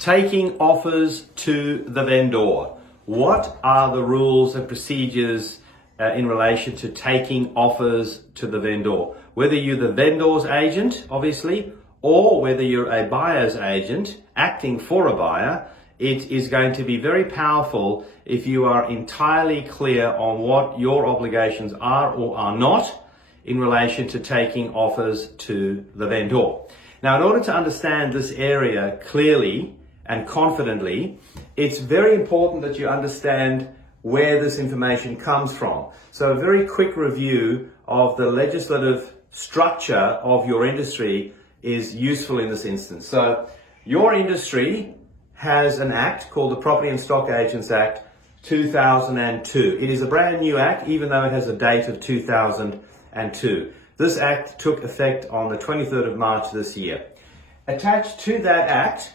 Taking offers to the vendor. What are the rules and procedures in relation to taking offers to the vendor? Whether you're the vendor's agent, obviously, or whether you're a buyer's agent acting for a buyer, it is going to be very powerful if you are entirely clear on what your obligations are or are not in relation to taking offers to the vendor. Now, in order to understand this area clearly and confidently, it's very important that you understand where this information comes from. So a very quick review of the legislative structure of your industry is useful in this instance. So your industry has an act called the Property and Stock Agents Act 2002. It is a brand new act, even though it has a date of 2002. This act took effect on the 23rd of March this year. Attached to that act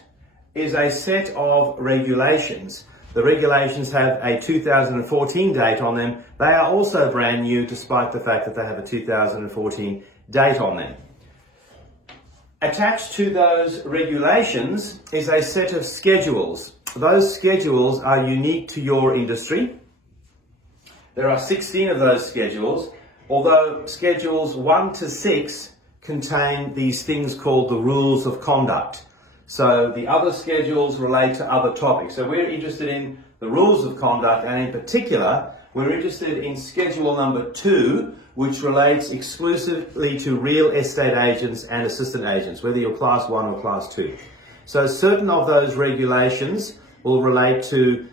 is a set of regulations. The regulations have a 2014 date on them. They are also brand new, despite the fact that they have a 2014 date on them. Attached to those regulations is a set of schedules. Those schedules are unique to your industry. There are 16 of those schedules, although schedules 1 to 6 contain these things called the rules of conduct. So the other schedules relate to other topics. So we're interested in the rules of conduct, and in particular, we're interested in schedule number 2, which relates exclusively to real estate agents and assistant agents, whether you're class 1 or class 2. So certain of those regulations will relate to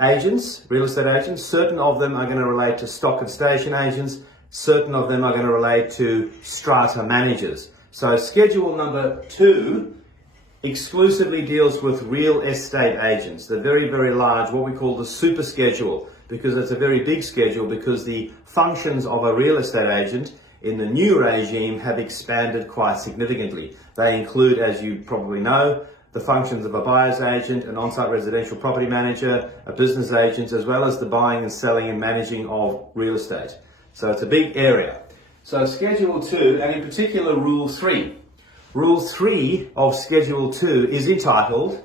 agents, real estate agents. Certain of them are going to relate to stock and station agents. Certain of them are going to relate to strata managers. So schedule number 2 exclusively deals with real estate agents. The very, very large, what we call the super schedule, because it's a very big schedule, because the functions of a real estate agent in the new regime have expanded quite significantly. They include, as you probably know, the functions of a buyer's agent, an on-site residential property manager, a business agent, as well as the buying and selling and managing of real estate. So it's a big area. So Schedule 2, and in particular Rule 3. Rule 3 of Schedule 2 is entitled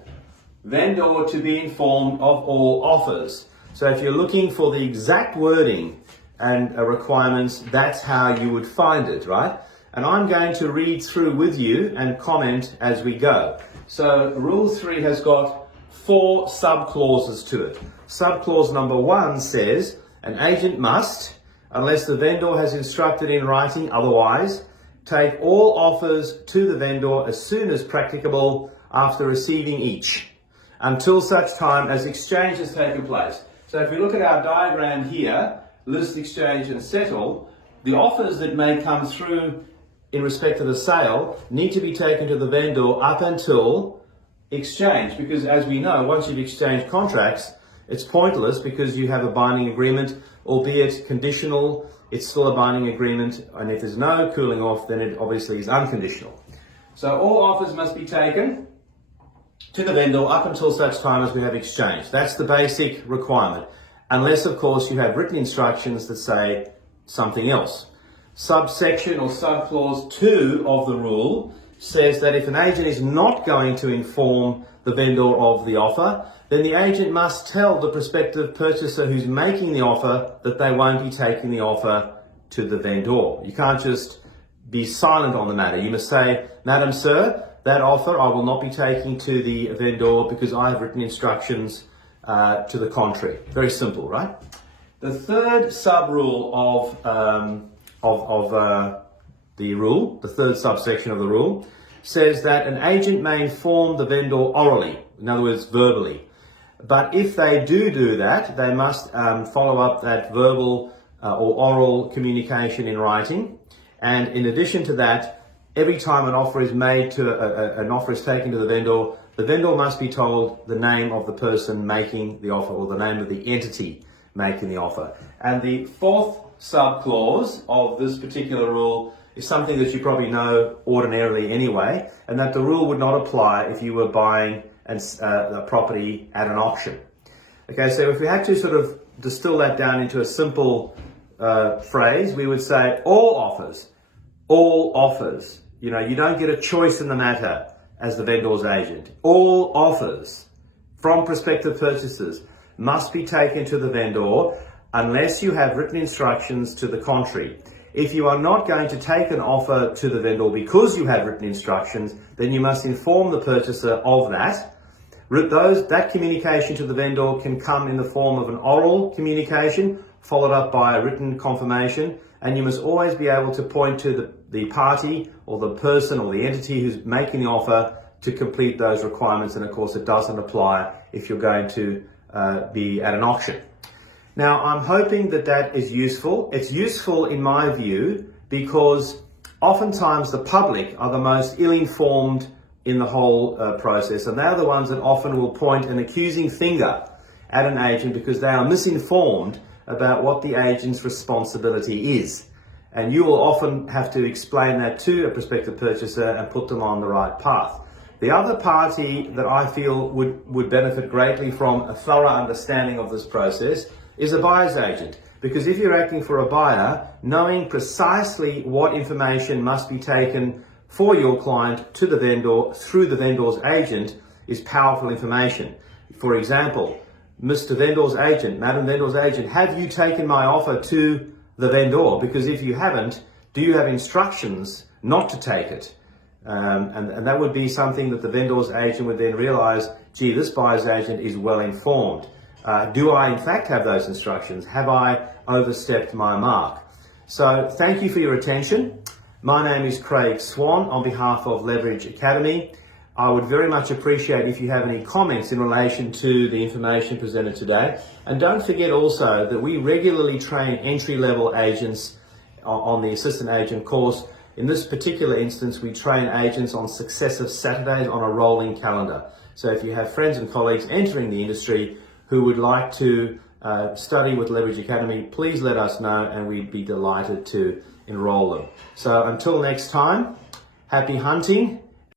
Vendor to be informed of all offers. So if you're looking for the exact wording and requirements, that's how you would find it, right? And I'm going to read through with you and comment as we go. So Rule 3 has got 4 sub-clauses to it. Sub-clause number 1 says, an agent must, unless the vendor has instructed in writing otherwise, take all offers to the vendor as soon as practicable after receiving each, until such time as exchange has taken place. So if we look at our diagram here, list, exchange and settle, the offers that may come through in respect to the sale need to be taken to the vendor up until exchange, because as we know, once you've exchanged contracts, it's pointless because you have a binding agreement, albeit conditional. It's still a binding agreement, and if there's no cooling off, then it obviously is unconditional. So all offers must be taken to the vendor up until such time as we have exchange. That's the basic requirement, unless of course you have written instructions that say something else. Subsection or subclause 2 of the rule says that if an agent is not going to inform the vendor of the offer, then the agent must tell the prospective purchaser who's making the offer that they won't be taking the offer to the vendor. You can't just be silent on the matter. You must say, Madam, Sir, that offer I will not be taking to the vendor because I have written instructions to the contrary. Very simple, right? The third sub-rule of the rule, the third subsection of the rule, says that an agent may inform the vendor orally, in other words, verbally. But if they do that, they must follow up that verbal or oral communication in writing. And in addition to that, every time an offer is made to an offer is taken to the vendor must be told the name of the person making the offer or the name of the entity making the offer. And the fourth subclause of this particular rule is something that you probably know ordinarily anyway, and that the rule would not apply if you were buying a property at an auction. Okay, so if we had to sort of distill that down into a simple phrase, we would say all offers. You know, you don't get a choice in the matter as the vendor's agent. All offers from prospective purchasers must be taken to the vendor unless you have written instructions to the contrary. If you are not going to take an offer to the vendor because you have written instructions, then you must inform the purchaser of that. That communication to the vendor can come in the form of an oral communication followed up by a written confirmation, and you must always be able to point to the party or the person or the entity who's making the offer to complete those requirements. And of course it doesn't apply if you're going to be at an auction. Now, I'm hoping that is useful. It's useful in my view because oftentimes the public are the most ill-informed in the whole process, and they're the ones that often will point an accusing finger at an agent because they are misinformed about what the agent's responsibility is. And you will often have to explain that to a prospective purchaser and put them on the right path. The other party that I feel would benefit greatly from a thorough understanding of this process is a buyer's agent. Because if you're acting for a buyer, knowing precisely what information must be taken for your client to the vendor through the vendor's agent is powerful information. For example, Mr. Vendor's agent, Madam Vendor's agent, have you taken my offer to the vendor? Because if you haven't, do you have instructions not to take it? And that would be something that the vendor's agent would then realize, gee, this buyer's agent is well informed. Do I in fact have those instructions? Have I overstepped my mark? So thank you for your attention. My name is Craig Swan on behalf of Leverage Academy. I would very much appreciate if you have any comments in relation to the information presented today. And don't forget also that we regularly train entry-level agents on the assistant agent course. In this particular instance, we train agents on successive Saturdays on a rolling calendar. So if you have friends and colleagues entering the industry who would like to study with Leverage Academy, please let us know and we'd be delighted to enroll them. So until next time, happy hunting